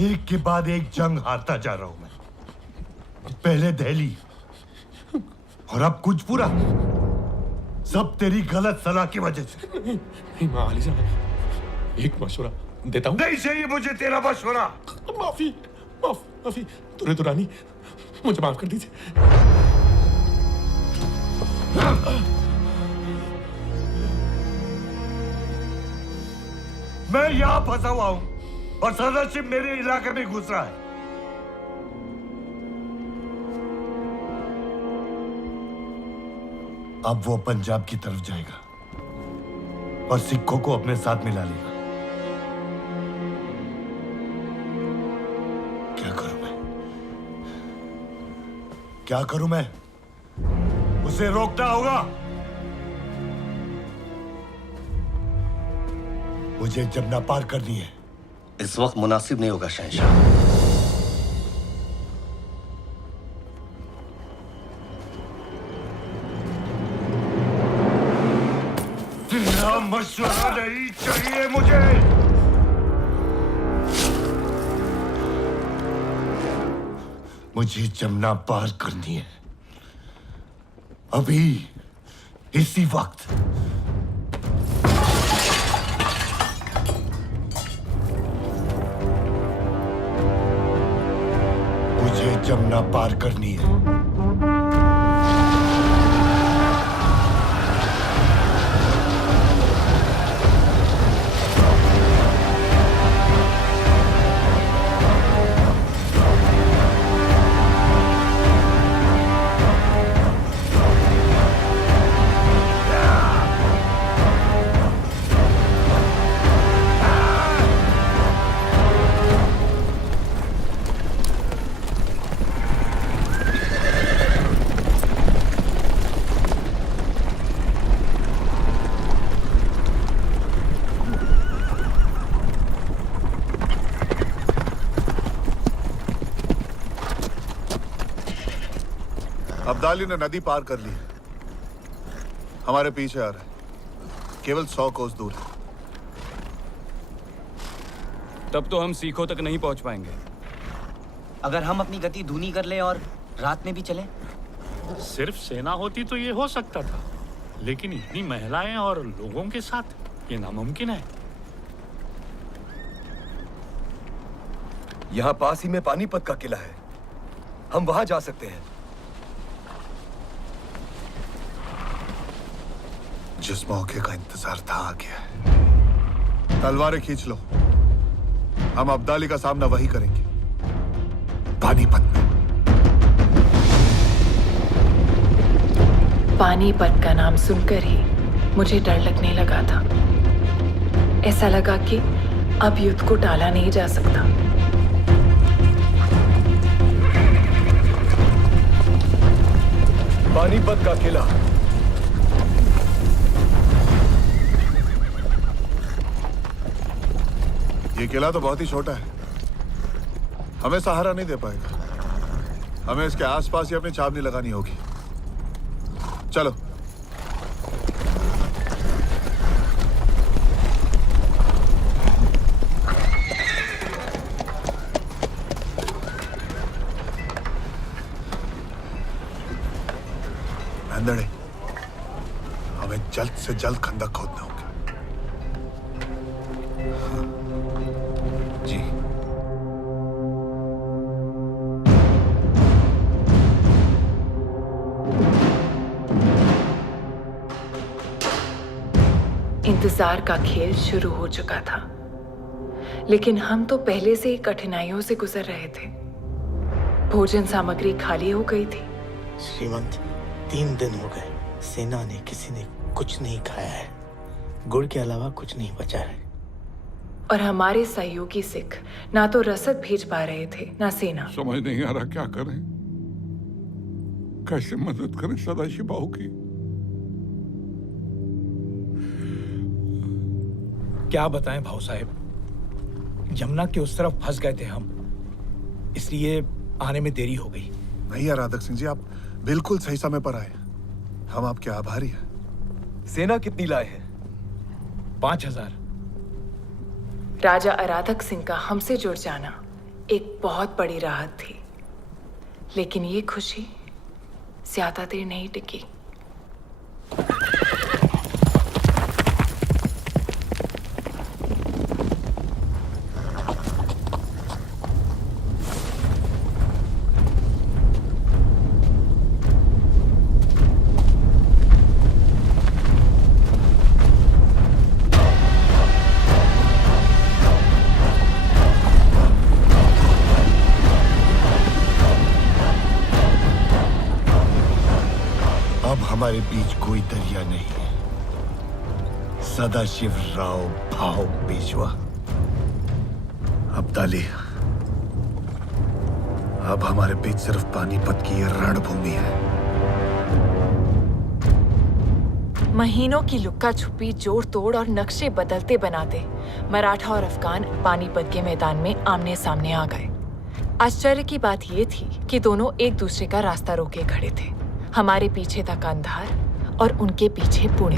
एक के बाद एक जंग हारता जा रहा हूं मैं। पहले दिल्ली और अब कुजपुरा, सब तेरी गलत सलाह की वजह से। माली साहब, एक मशवरा देता हूँ। नहीं चाहिए मुझे तेरा मशवरा। माफी माफी तूने तो रानी, मुझे माफ कर दीजिए। मैं यहां फंसा हुआ हूं और सदरशिप मेरे इलाके में घुस रहा है। अब वो पंजाब की तरफ जाएगा और सिखों को अपने साथ मिला लेगा। क्या करूं मैं? उसे रोकना होगा। मुझे जमुना पार करनी है। इस वक्त मुनासिब नहीं होगा शहंशाह। तेरा मशवरा नहीं चाहिए मुझे। मुझे जमुना पार करनी है, अभी, इसी वक्त। मुझे जमुना पार करनी है। अब्दाली ने नदी पार कर ली, हमारे पीछे आ रहा है, केवल 100 कोस दूर है। तब तो हम सीखों तक नहीं पहुंच पाएंगे। अगर हम अपनी गति धीमी कर ले और रात में भी चले? सिर्फ सेना होती तो ये हो सकता था, लेकिन इतनी महिलाएं और लोगों के साथ ये नामुमकिन है। यहाँ पास ही में पानीपत का किला है, हम वहां जा सकते हैं। जिस मौके का इंतजार था आ गया है। तलवारें खींच लो, हम अब्दाली का सामना वही करेंगे, पानीपत में। पानीपत का नाम सुनकर ही मुझे डर लगने लगा था। ऐसा लगा कि अब युद्ध को टाला नहीं जा सकता। पानीपत का किला। ये किला तो बहुत ही छोटा है, हमें सहारा नहीं दे पाएगा। हमें इसके आसपास ही अपनी छावनी लगानी होगी। चलो। अंदड़े, हमें जल्द से जल्द खंदक खोदना होगा। जी। इंतजार का खेल शुरू हो चुका था, लेकिन हम तो पहले से ही कठिनाइयों से गुजर रहे थे। भोजन सामग्री खाली हो गई थी। श्रीमंत, 3 दिन हो गए, सेना ने किसी ने कुछ नहीं खाया है। गुड़ के अलावा कुछ नहीं बचा है। और हमारे सहयोगी सिख ना तो रसद भेज पा रहे थे, ना सेना। समझ नहीं आ रहा क्या करें, कैसे मदद करें सदाशिव बाहू की। क्या बताएं भाऊ साहब, यमुना के उस तरफ फंस गए थे हम, इसलिए आने में देरी हो गई। नहीं यार राधक सिंह जी, आप बिल्कुल सही समय पर आए। हम आपके आभारी हैं। सेना कितनी लाए हैं? 5,000। राजा आराधक सिंह का हमसे जुड़ जाना एक बहुत बड़ी राहत थी, लेकिन ये खुशी ज्यादा देर नहीं टिकी। अब हमारे बीच कोई दरिया नहीं है। सदाशिव राव भाव पेशवा। अब्दाली, अब हमारे बीच सिर्फ पानीपत की ये रणभूमि है। महीनों की लुक्का छुपी, जोड़ तोड़ और नक्शे बदलते बनाते मराठा और अफगान पानीपत के मैदान में आमने सामने आ गए। आश्चर्य की बात यह थी कि दोनों एक दूसरे का रास्ता रोके खड़े थे। हमारे पीछे था कांधार और उनके पीछे पुणे।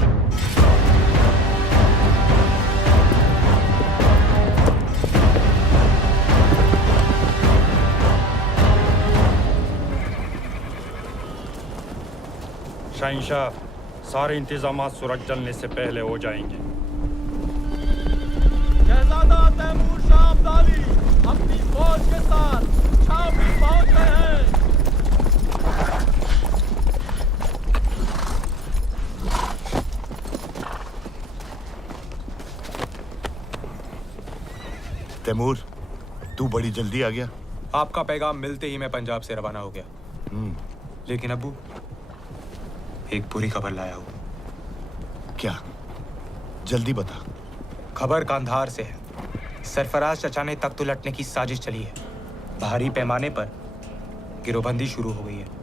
शहंशाह, सारे इंतजामात सूरज जलने से पहले हो जाएंगे। शहजादा तैमूर शाह अब्दाली अपनी फौज के साथ छावनी पहुंच गए हैं। तैमूर, तू बड़ी जल्दी आ गया। आपका पैगाम मिलते ही मैं पंजाब से रवाना हो गया। लेकिन अब्बू, एक बुरी खबर लाया हूं। क्या? जल्दी बता। खबर कांधार से है। सरफराज चचा ने तख्त उलटने की साजिश चली है। भारी पैमाने पर गिरोहबंदी शुरू हो गई है।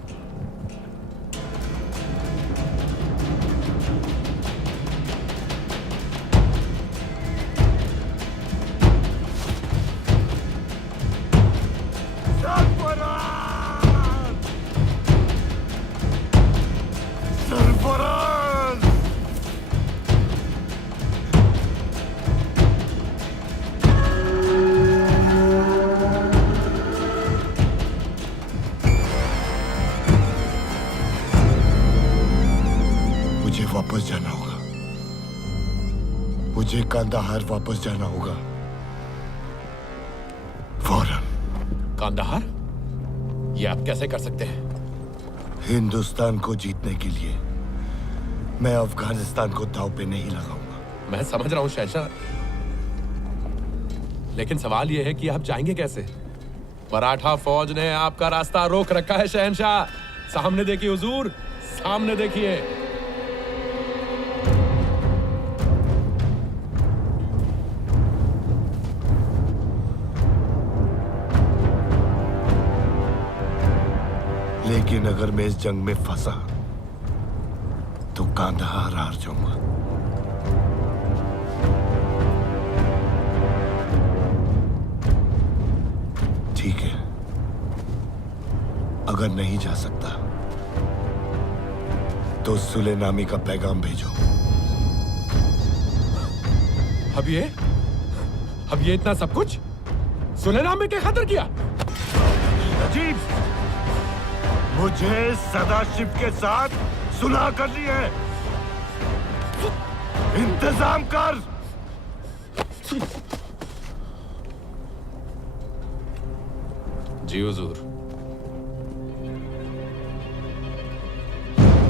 मुझे वापस जाना होगा। मुझे कांदाहार वापस जाना होगा फौरन। कांदाहार? ये आप कैसे कर सकते हैं? हिंदुस्तान को जीतने के लिए मैं अफगानिस्तान को दांव पे नहीं लगाऊंगा। मैं समझ रहा हूं शहंशाह, लेकिन सवाल यह है कि आप जाएंगे कैसे? मराठा फौज ने आपका रास्ता रोक रखा है शहंशाह। सामने देखिए हुजूर, सामने देखिए। लेकिन अगर मैं इस जंग में फंसा तो कांधार हार जाऊंगा। ठीक है, अगर नहीं जा सकता तो सुलेनामी का पैगाम भेजो। अब ये इतना सब कुछ सुलेनामी के खातिर किया? अजीब, मुझे सदाशिव के साथ सुलह करनी है। इंतजाम कर। जी हुजूर।